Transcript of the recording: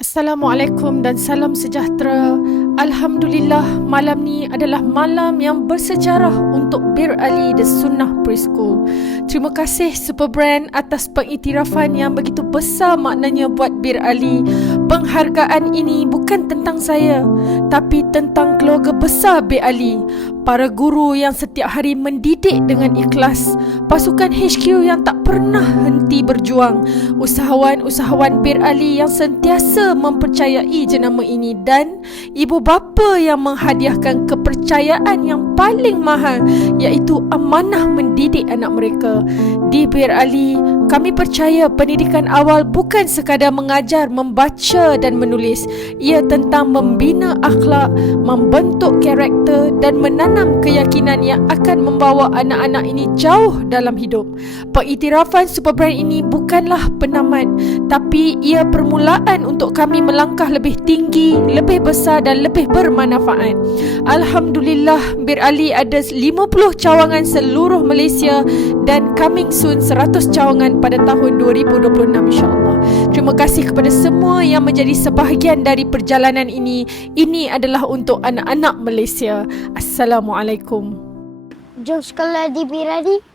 Assalamualaikum dan salam sejahtera. Alhamdulillah, malam ni adalah malam yang bersejarah untuk Bir Ali The Sunnah Preschool. Terima kasih Superbrand atas pengiktirafan yang begitu besar maknanya buat Bir Ali. Penghargaan ini bukan tentang saya, tapi tentang keluarga besar Bir Ali. Para guru yang setiap hari mendidik dengan ikhlas, pasukan HQ yang tak pernah henti berjuang, usahawan-usahawan Bir Ali yang sentiasa mempercayai jenama ini, dan ibu bapa yang menghadiahkan kepercayaan yang paling mahal, iaitu amanah mendidik anak mereka. Di Bir Ali, kami percaya pendidikan awal bukan sekadar mengajar membaca dan menulis. Ia tentang membina akhlak, membentuk karakter dan menanam keyakinan yang akan membawa anak-anak ini jauh dalam hidup. Pengiktirafan Superbrand ini bukanlah penamat, tapi ia permulaan untuk kami melangkah lebih tinggi, lebih besar dan lebih bermanfaat. Alhamdulillah, Bir Ali ada 50 cawangan seluruh Malaysia dan coming soon 100 cawangan pada tahun 2026 insya-Allah. Terima kasih kepada semua yang menjadi sebahagian dari perjalanan ini. Ini adalah untuk anak-anak Malaysia. Assalamualaikum. Jom sekolah di Bir Ali.